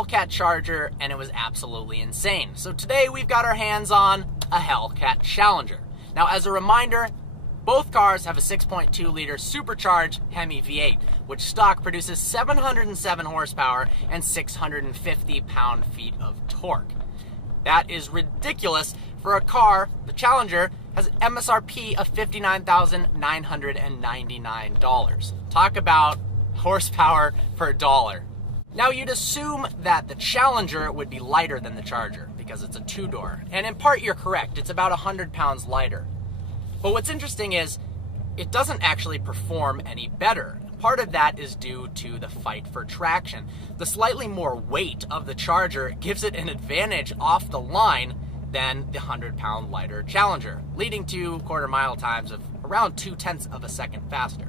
Hellcat Charger, and it was absolutely insane. So today we've got our hands on a Hellcat Challenger. Now, as a reminder, both cars have a 6.2-liter supercharged Hemi V8, which stock produces 707 horsepower and 650 pound-feet of torque. That is ridiculous for a car. The Challenger has an MSRP of $59,999. Talk about horsepower per dollar. Now, you'd assume that the Challenger would be lighter than the Charger because it's a two-door. And in part, you're correct. It's about 100 pounds lighter. But what's interesting is it doesn't actually perform any better. Part of that is due to the fight for traction. The slightly more weight of the Charger gives it an advantage off the line than the 100-pound lighter Challenger, leading to quarter-mile times of around 0.2 of a second faster.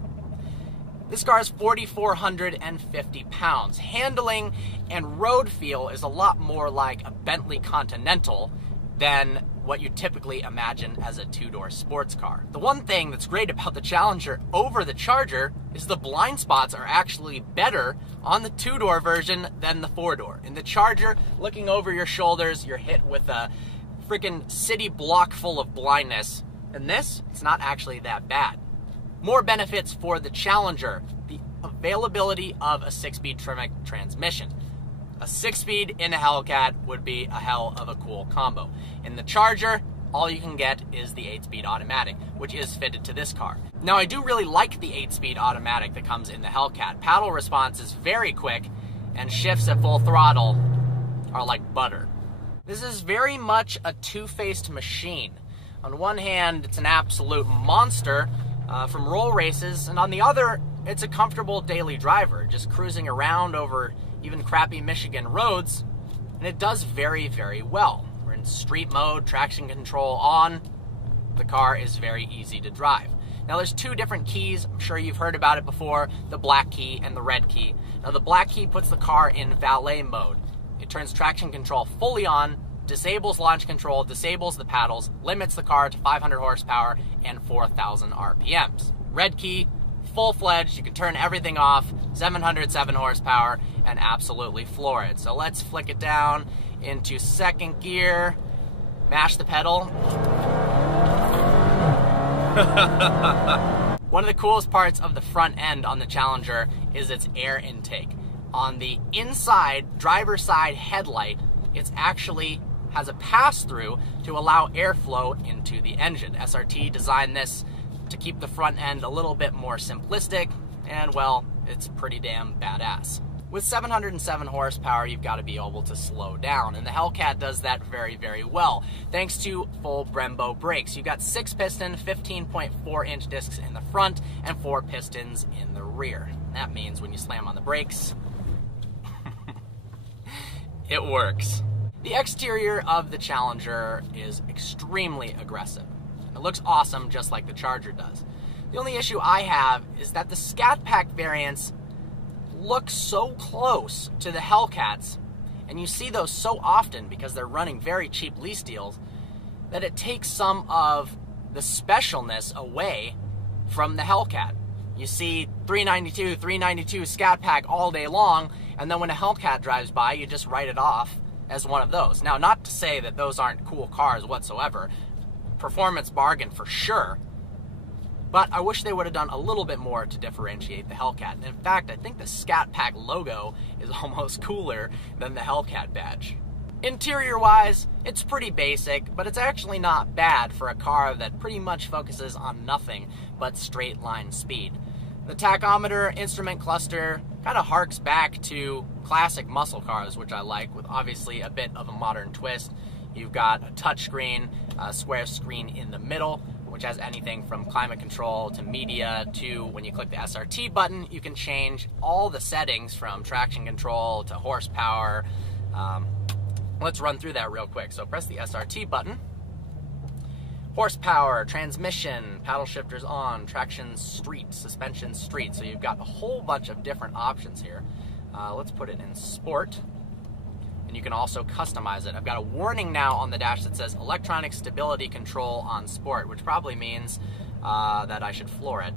This car is 4,450 pounds. Handling and road feel is a lot more like a Bentley Continental than what you typically imagine as a two-door sports car. The one thing that's great about the Challenger over the Charger is the blind spots are actually better on the two-door version than the four-door. In the Charger, looking over your shoulders, you're hit with a freaking city block full of blindness. In this, it's not actually that bad. More benefits for the Challenger: the availability of a 6-speed Tremec transmission. A 6-speed in a Hellcat would be a hell of a cool combo. In the Charger, all you can get is the 8-speed automatic, which is fitted to this car. Now, I do really like the 8-speed automatic that comes in the Hellcat. Paddle response is very quick, and shifts at full throttle are like butter. This is very much a two-faced machine. On one hand, it's an absolute monster from roll races, and on the other, it's a comfortable daily driver, just cruising around over even crappy Michigan roads, and it does very, very well. We're in street mode, traction control on. The car is very easy to drive. Now, there's two different keys. I'm sure you've heard about it before, the black key and the red key. Now, the black key puts the car in valet mode. It turns traction control fully on, disables launch control, disables the paddles, limits the car to 500 horsepower and 4,000 RPMs. Red key, full-fledged, you can turn everything off, 707 horsepower, and absolutely floor it. So let's flick it down into second gear, mash the pedal. One of the coolest parts of the front end on the Challenger is its air intake. On the inside, driver's side headlight, it's actually has a pass-through to allow airflow into the engine. SRT designed this to keep the front end a little bit more simplistic, and well, it's pretty damn badass. With 707 horsepower, you've got to be able to slow down, and the Hellcat does that very, very well, thanks to full Brembo brakes. You've got 6-piston, 15.4-inch discs in the front, and 4 pistons in the rear. That means when you slam on the brakes, it works. The exterior of the Challenger is extremely aggressive. It looks awesome just like the Charger does. The only issue I have is that the Scat Pack variants look so close to the Hellcats, and you see those so often because they're running very cheap lease deals, that it takes some of the specialness away from the Hellcat. You see 392 Scat Pack all day long, and then when a Hellcat drives by, you just write it off as one of those. Now, not to say that those aren't cool cars whatsoever. Performance bargain for sure. But I wish they would have done a little bit more to differentiate the Hellcat. And in fact, I think the Scat Pack logo is almost cooler than the Hellcat badge. Interior-wise, it's pretty basic, but it's actually not bad for a car that pretty much focuses on nothing but straight line speed. The tachometer instrument cluster kind of harks back to classic muscle cars, which I like, with obviously a bit of a modern twist. You've got a touchscreen, a square screen in the middle, which has anything from climate control to media to, when you click the SRT button, you can change all the settings from traction control to horsepower. Let's run through that real quick. So press the SRT button. Horsepower, transmission, paddle shifters on, traction street, suspension street. So you've got a whole bunch of different options here. Let's put it in sport. And you can also customize it. I've got a warning now on the dash that says electronic stability control on sport, which probably means that I should floor it.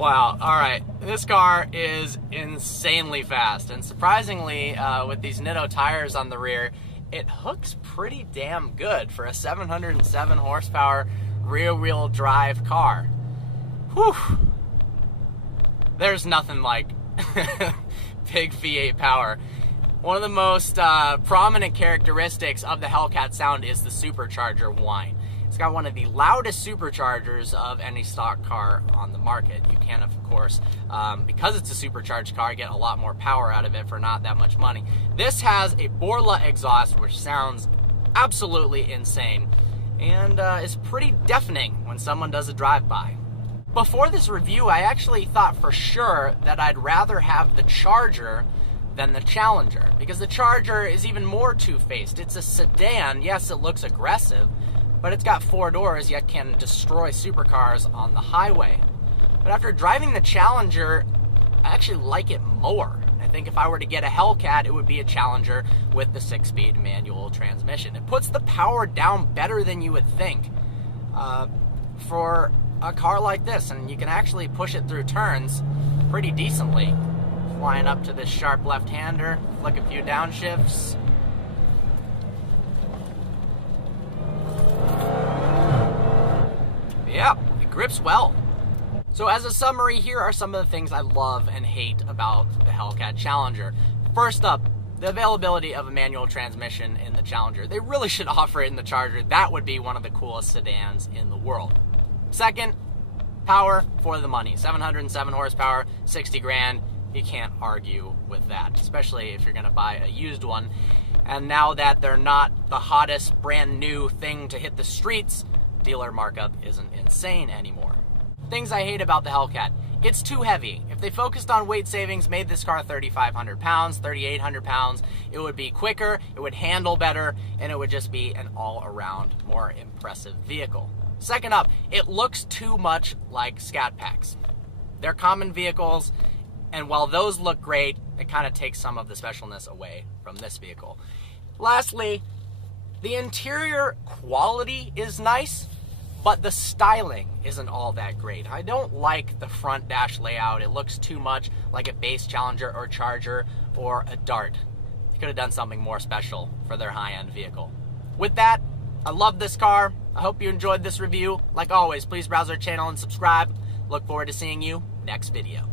Wow, alright. This car is insanely fast, and surprisingly, with these Nitto tires on the rear, it hooks pretty damn good for a 707 horsepower rear-wheel drive car. Whew! There's nothing like big V8 power. One of the most prominent characteristics of the Hellcat sound is the supercharger whine. It's got one of the loudest superchargers of any stock car on the market. You can, of course, because it's a supercharged car, get a lot more power out of it for not that much money. This has a Borla exhaust, which sounds absolutely insane, and is pretty deafening when someone does a drive-by. Before this review, I actually thought for sure that I'd rather have the Charger than the Challenger, because the Charger is even more two-faced. It's a sedan. Yes, it looks aggressive, but it's got 4 doors, yet can destroy supercars on the highway. But after driving the Challenger, I actually like it more. I think if I were to get a Hellcat, it would be a Challenger with the 6-speed manual transmission. It puts the power down better than you would think for a car like this, and you can actually push it through turns pretty decently. Flying up to this sharp left-hander, flick a few downshifts. Yeah, it grips well. So as a summary, here are some of the things I love and hate about the Hellcat Challenger. First up, the availability of a manual transmission in the Challenger. They really should offer it in the Charger. That would be one of the coolest sedans in the world. Second, power for the money. 707 horsepower, 60 grand. You can't argue with that, especially if you're gonna buy a used one. And now that they're not the hottest brand new thing to hit the streets, dealer markup isn't insane anymore. Things I hate about the Hellcat. It's too heavy. If they focused on weight savings, made this car 3,500 pounds, 3,800 pounds, it would be quicker, it would handle better, and it would just be an all-around more impressive vehicle. Second up, it looks too much like Scat Packs. They're common vehicles, and while those look great, it kind of takes some of the specialness away from this vehicle. Lastly, the interior quality is nice, but the styling isn't all that great. I don't like the front dash layout. It looks too much like a base Challenger or Charger or a Dart. They could have done something more special for their high-end vehicle. With that, I love this car. I hope you enjoyed this review. Like always, please browse our channel and subscribe. Look forward to seeing you next video.